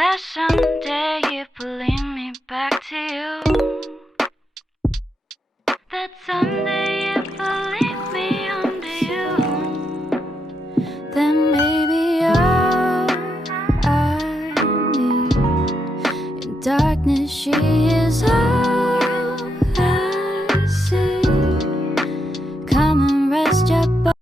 That someday you will lead me back to you. That someday you will leave me on to you. Then maybe I need. In darkness she is all I see. Come and rest your body.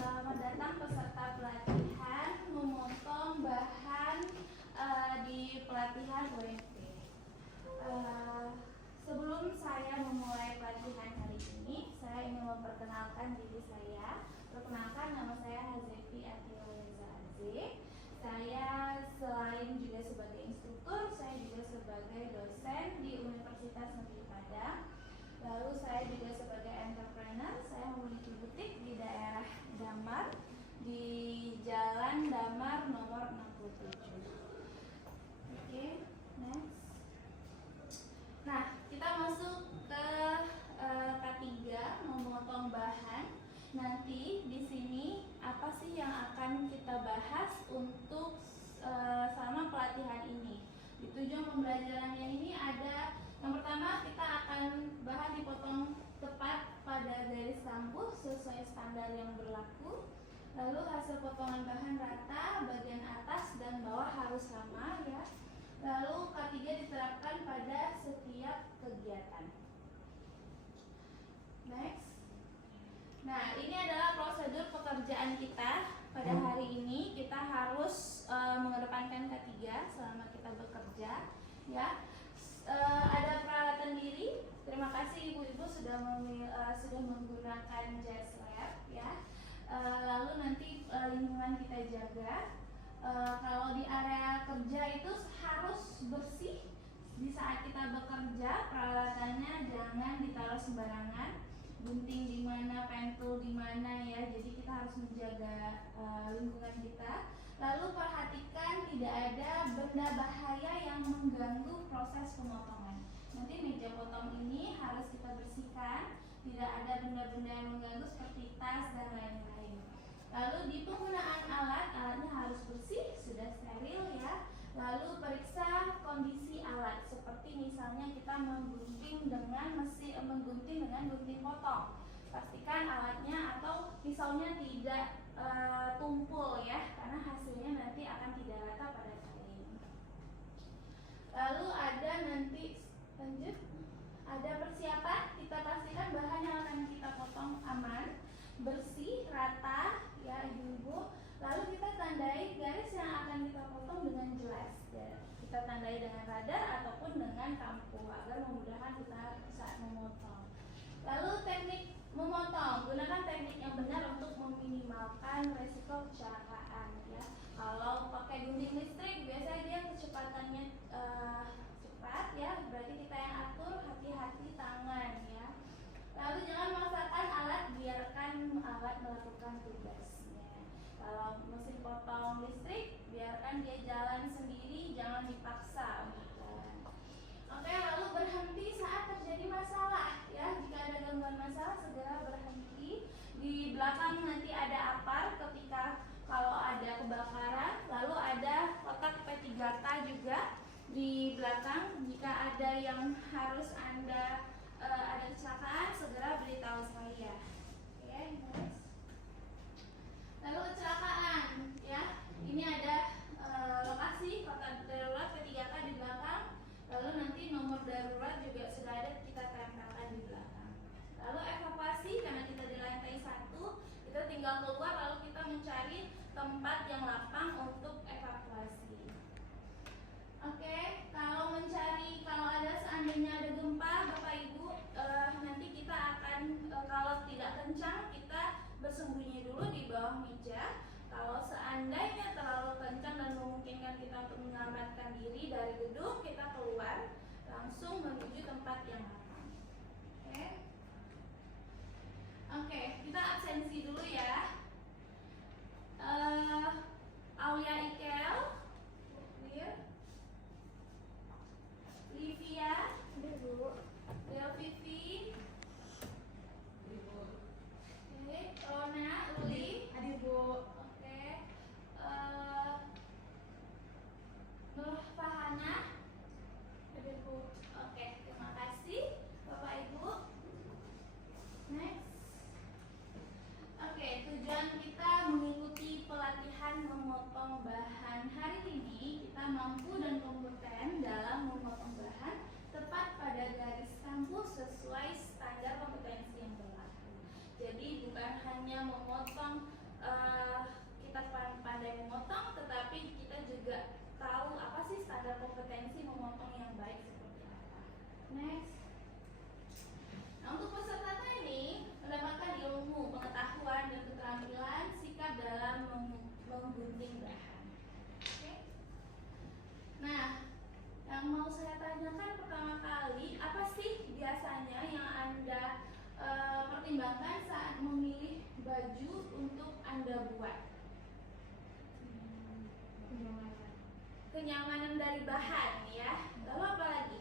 Selamat datang peserta pelatihan memotong bahan di pelatihan UMP. Sebelum saya memulai pelatihan hari ini, saya ingin memperkenalkan diri saya. Perkenalkan, nama saya Hazefi Atiwaleza Aziz. Saya selain juga sebagai instruktur, saya juga sebagai dosen di Universitas Negeri Padang. Lalu saya juga sebagai entrepreneur, saya memiliki butik di daerah Damar, di Jalan Damar nomor 67. Oke, next. Nah, kita masuk ke K3, memotong bahan. Nanti di sini apa sih yang akan kita bahas untuk selama pelatihan ini? Di tujuan pembelajarannya ini ada yang pertama, kita akan bahan dipotong tepat pada garis kampus sesuai standar yang berlaku. Lalu hasil potongan bahan rata, bagian atas dan bawah harus sama ya. Lalu K3 diterapkan pada setiap kegiatan. Next. Nah, ini adalah prosedur pekerjaan kita pada hari ini. Kita harus mengedepankan K3 selama kita bekerja ya. Ada peralatan diri. Terima kasih ibu-ibu sudah menggunakan jas lab ya. Lalu nanti lingkungan kita jaga. Kalau di area kerja itu harus bersih. Di saat kita bekerja, peralatannya jangan ditaruh sembarangan. Gunting di mana, pentul di mana ya. Jadi kita harus menjaga lingkungan kita. Lalu perhatikan tidak ada benda bahaya yang mengganggu proses pemotongan. Nanti meja potong ini harus kita bersihkan. Tidak ada benda-benda yang mengganggu seperti tas dan lain-lain. Lalu di penggunaan alatnya harus bersih, sudah steril ya. Lalu periksa kondisi alat, seperti misalnya kita menggunting dengan gunting potong. Pastikan alatnya atau pisaunya tidak tumpul ya, karena hasilnya nanti akan tidak rata pada kain. Lalu ada nanti lanjut, ada persiapan. Kita pastikan bahan yang akan kita potong aman, bersih, rata ya ibu-ibu. Lalu kita tandai garis yang akan kita potong dengan jelas ya. Kita tandai dengan radar ataupun dengan kampu agar memudahkan kita saat memotong. Lalu teknik memotong, gunakan teknik yang benar untuk meminimalkan resiko kecelakaan ya. Kalau pakai gunting listrik biasanya dia kecepatannya cepat ya, berarti kita yang atur, hati-hati tangan ya. Lalu jangan memaksakan alat, biarkan alat melakukan tugasnya. Kalau mesin potong listrik, biarkan dia jalan sendiri, jangan dipaksa. Oke, lalu berhenti saat terjadi masalah ya. Jika ada gangguan masalah, segera berhenti. Di belakang nanti ada apar ketika kalau ada kebakaran. Lalu ada kotak P3K juga di belakang. Jika ada yang harus Anda ada kecelakaan, segera beritahu saya. Oke, next. Lalu kecelakaan ya. Ini ada lokasi kotak darurat P3K di belakang. Lalu nanti nomor darurat juga sudah ada, kita tempelkan di belakang. Lalu evakuasi, karena kita di lantai 1, kita tinggal keluar lalu kita mencari tempat yang lapang untuk evakuasi. Oke, kalau ada seandainya ada gempa, Bapak Ibu, nanti kita akan kalau tidak kencang kita bersembunyi dulu di bawah meja. Kalau seandainya terlalu kencang dan memungkinkan kita untuk menyelamatkan diri dari gedung, kita keluar langsung menuju tempat yang aman. Oke, kita absensi dulu ya. Anda buat? Kenyamanan dari bahan ya. Lalu apa lagi?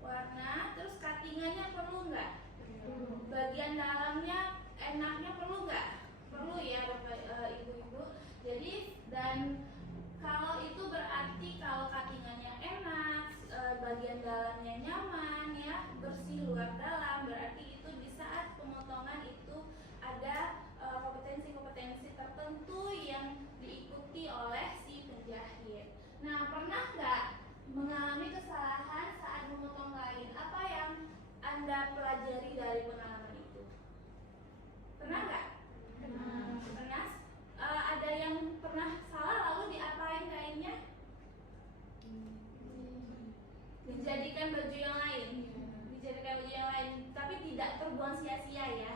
Warna, terus cuttingannya perlu nggak? Bagian dalamnya enaknya perlu nggak? Perlu ya Bapak Ibu-ibu. Jadi dan kalau itu berarti kalau cuttingannya enak, bagian dalamnya nyaman ya, bersih luar dalam, berarti itu di saat pemotongan itu ada kompetensi-kompetensi tertentu yang diikuti oleh si penjahit. Nah, pernah nggak mengalami kesalahan saat memotong kain? Apa yang Anda pelajari dari pengalaman itu? Pernah nggak? Pernah. Ada yang pernah salah lalu diapain kainnya? Dijadikan baju yang lain. Dijadikan baju yang lain, tapi tidak terbuang sia-sia ya.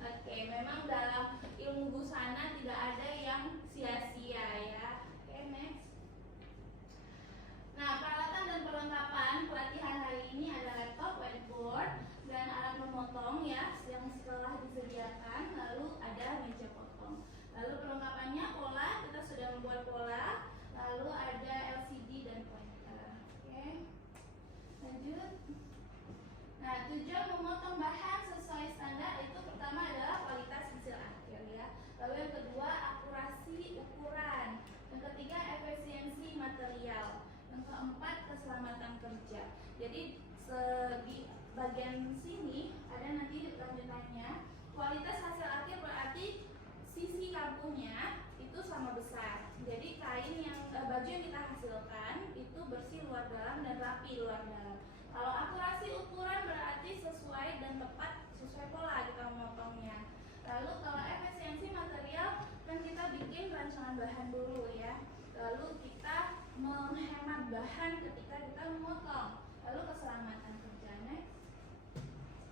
Oke, memang dalam ilmu busana tidak ada yang sia-sia ya. Oke, next. Nah, peralatan dan perlengkapan pelatihan hari ini ada laptop, whiteboard, dan alat memotong ya yang setelah disediakan. Lalu ada meja potong. Lalu perlengkapannya pola, kita sudah membuat pola. Lalu ada LCD dan pointer. Oke, lanjut. Nah, tujuan memotong bahan sesuai standar itu pertama adalah kualitas hasil akhir ya. Lalu yang kedua akurasi ukuran. Yang ketiga efisiensi material. Yang keempat keselamatan kerja. Jadi di bagian sini ada nanti lanjutannya. Kualitas hasil akhir berarti sisi kampuhnya itu sama besar. Jadi kain yang baju yang kita hasilkan itu bersih luar dalam dan rapi luar dalam. Kalau akurasi ukuran berarti sesuai dan tepat sesuai pola kita memotongnya. Lalu kalau efisiensi material kan kita bikin rancangan bahan dulu ya. Lalu kita menghemat bahan ketika kita memotong. Lalu keselamatan kerja. Next.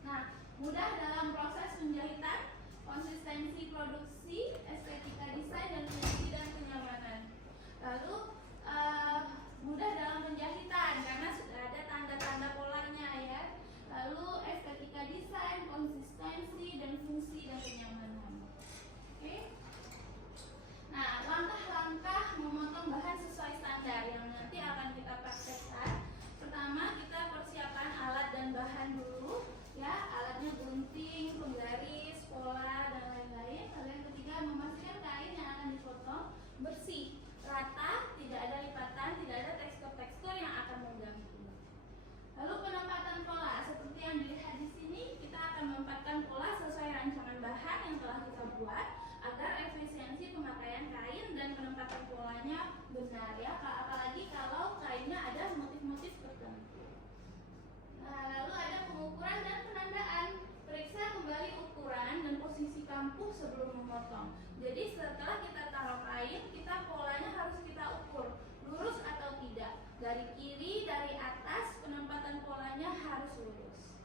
Nah, mudah dalam proses penjahitan, konsistensi produksi, estetika desain dan fungsi dan kenyamanan. Lalu mudah dalam penjahitan karena sudah ada tanda-tanda polanya ya. Lalu estetika desain, konsistensi dan fungsi dan kenyamanan. Oke. Nah, langkah-langkah memotong bahan sesuai standar yang nanti akan kita praktekkan. Pertama, kita persiapan alat dan bahan dulu ya, alatnya gunting, penggaris, pola dan lain-lain. Lalu yang ketiga, memastikan kain yang akan dipotong bersih, rata, tidak ada lipatan, tidak ada tekstur-tekstur yang akan mengganggu. Lalu penempatan pola, seperti yang dilihat di sini, kita akan menempatkan pola sesuai rancangan bahan yang telah kita buat agar efisiensi pemakaian kain dan penempatan polanya benar ya. Apalagi kalau kainnya ada motif-motif tertentu. Nah, lalu ada pengukuran dan penandaan. Periksa kembali ukuran dan posisi kampuh sebelum memotong. Jadi setelah kita taruh kain, kita polanya harus kita ukur lurus atau tidak. Dari kiri, dari atas, penempatan polanya harus lurus.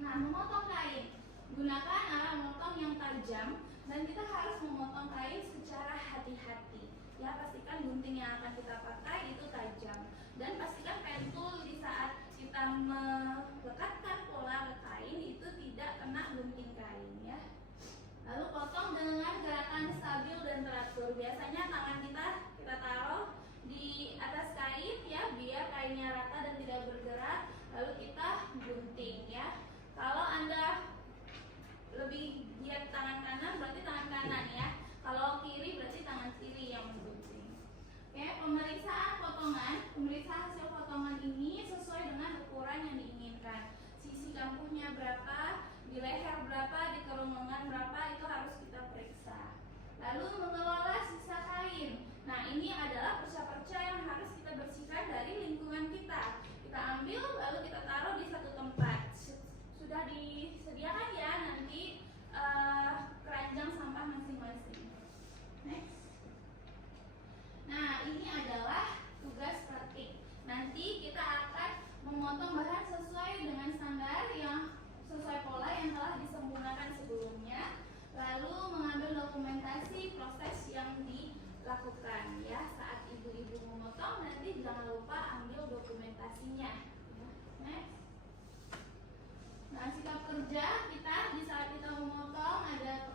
Nah, memotong kain. Gunakan alat memotong yang tajam dan kita harus memotong kain secara hati-hati. Ya, pastikan gunting yang akan kita pakai itu tajam dan pastikan pentul di saat kita melekatkan pola ke kain itu tidak kena gunting kain ya. Lalu potong dengan gerakan stabil dan teratur. Biasanya tangan kita taruh di atas kain ya biar kainnya rata dan tidak bergerak. Lalu kita gunting ya. Kalau Anda lebih giat tangan kanan berarti tangan kanan ya. Kalau kiri berarti tangan kiri yang menggunting. Oke, pemeriksaan potongan. Pemeriksaan hasil potongan ini sesuai dengan ukuran yang diinginkan. Sisi kampuhnya berapa, di leher berapa, di kerongkongan berapa, itu harus kita periksa. Lalu mengelola sisa kain. Nah, ini adalah perca-perca yang harus kita bersihkan dari lingkungan kita. Kita ambil lalu kita taruh di satu tempat. Sudah disediakan ya nanti keranjang sampah masing-masing. Next. Nah, ini adalah tugas praktik. Nanti kita akan memotong bahan sesuai dengan standar yang sesuai pola yang telah disempurnakan sebelumnya. Lalu mengambil dokumentasi proses yang dilakukan ya saat ibu-ibu memotong. Nanti jangan lupa ambil dokumentasinya. Next. Nah, sikap kerja kita di saat kita memotong ada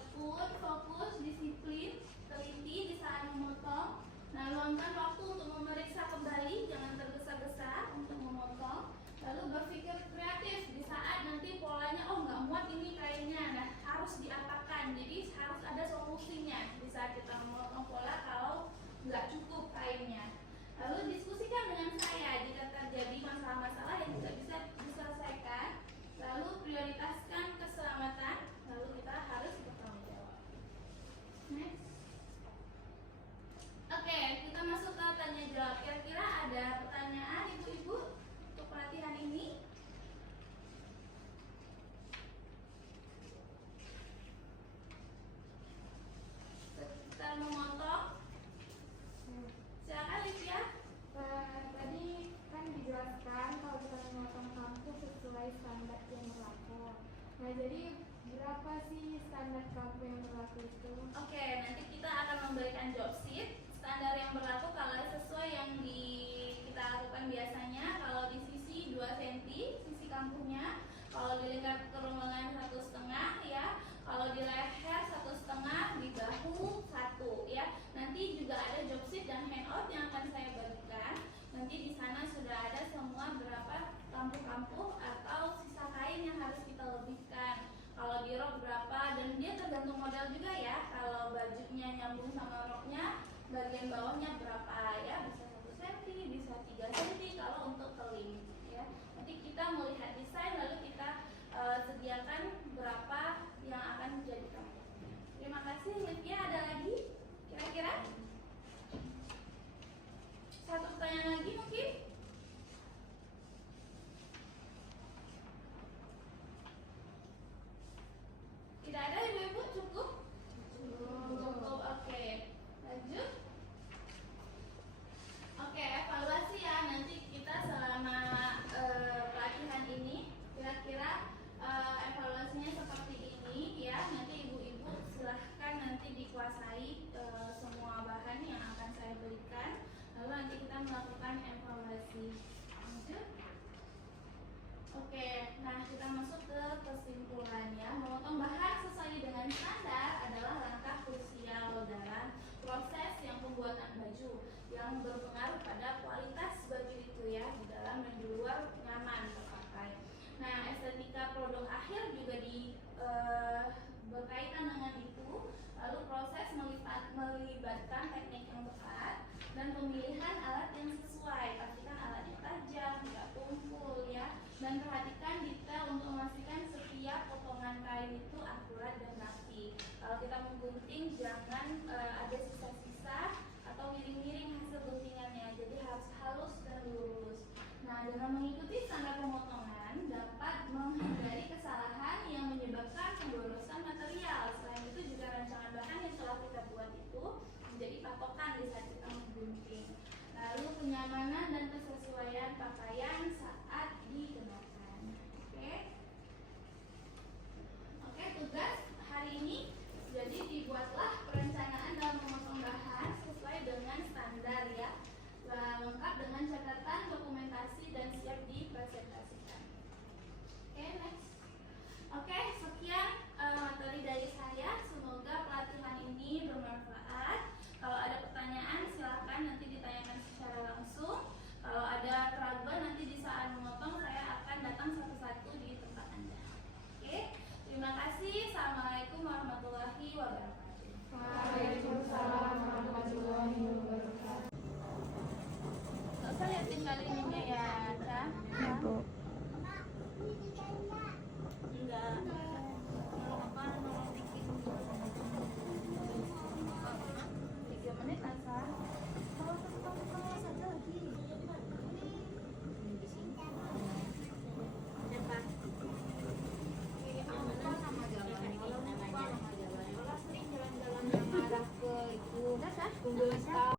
standar yang berlaku. Nah, jadi berapa sih standar kamu yang berlaku itu? Oke, nanti kita akan memberikan job sheet standar yang berlaku kalau sesuai yang kita lakukan biasanya. Kalau di sisi 2 cm sisi kampuhnya, kalau di lingkar kerongkongan 1,5 ya, kalau di leher 1,5, di bahu 1 ya. Nanti juga ada job sheet dan handout yang akan saya bagikan. Nanti di sana sudah ada semua berapa kampuh-kampuh atau sisa kain yang harus kita lebihkan. Kalau di rok berapa, dan dia tergantung model juga ya. Kalau bajunya nyambung sama roknya, bagian bawahnya berapa ya, bisa 1 cm, bisa 3 cm kalau untuk keling ya. Nanti kita melihat desain lalu kita sediakan berapa yang akan menjadi kampuh. Terima kasih. Livia, ada lagi kira-kira? Satu pertanyaan lagi mungkin? Tidak ada ibu-ibu? Cukup? Cukup, oke. Lanjut. Oke, evaluasi ya. Nanti kita selama pelatihan ini kira-kira evaluasinya seperti ini ya. Nanti ibu-ibu silahkan nanti dikuasai semua bahan yang akan saya berikan. Lalu nanti kita melakukan evaluasi. Lanjut. Oke, nah kita masuk ke kesimpulannya. Memotong bahan sesuai dengan standar adalah langkah krusial dalam proses yang pembuatan baju yang berpengaruh pada kualitas baju itu ya, di dalam dan di luar nyaman terpakai. Nah, estetika produk akhir juga berkaitan dengan itu. Lalu proses melibatkan teknik yang tepat dan pemilihan alat yang sesuai. Pastikan alatnya tajam, tidak tumpul ya. Dan perhatikan detail untuk memastikan setiap potongan kain itu akurat dan rapi. Kalau kita menggunting jangan ada sisa-sisa atau miring-miring hasil guntingannya. Jadi harus halus dan lurus. Nah, dengan mengikuti standar pemotongan dapat menghindari kesalahan yang menyebabkan pemborosan material. Selain itu juga rancangan bahan yang telah kita buat itu menjadi patokan di saat kita menggunting. Lalu kenyamanan dan kesesuaian pakaian saat dikenakan. Oke, tugas hari ini jadi dibuatlah perencanaan dalam memotong bahan sesuai dengan standar ya, lengkap dengan catatan, dokumentasi dan siap dipresentasikan. Oke, next. Oke, sekian materi dari saya. Semoga pelatihan ini bermanfaat. Kalau ada pertanyaan silahkan nanti ditanyakan secara langsung. Kalau ada keraguan nanti di saat memotong saya akan datang satu-satu di tempat Anda. Oke, terima kasih. Assalamualaikum warahmatullahi wabarakatuh. Waalaikumsalam warahmatullahi wabarakatuh. Nggak usah liatin kali ininya ya, Kak. Ibu. Enggak. Apa nolong dikit. 3 menit Asa. Kalau satu lagi. Di sini. Siapa? Nama jalannya. Kalau sering jalan-jalan yang arah ke itu. Tunggu